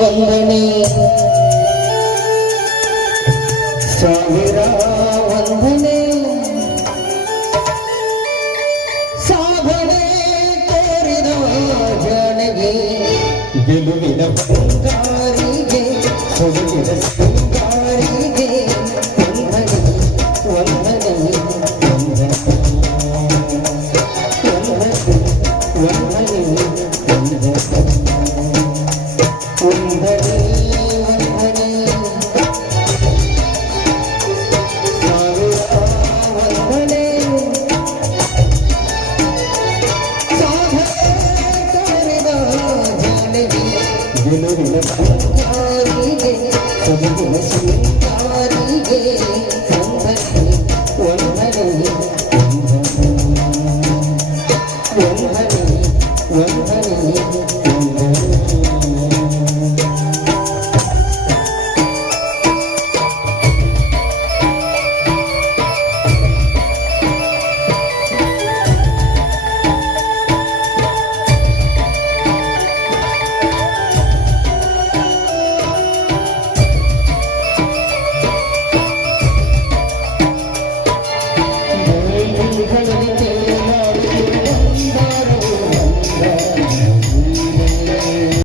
ವಂದನೆ ಸಾವಿರ ವಂದನೆ ಸಾಧನೆ ತೋರಿದ ಜನಗೆ ಗೆಲುವಿನ ಬಂಗಾರಿಗೆ ಸೊಗಸಿದ ಸಿಂಗಾರಿಗೆ ವಂದನೆ ವಂದನೆ ವಂದನೆ ವಂದನೆ ವಂದನೆ ವಂದನೆ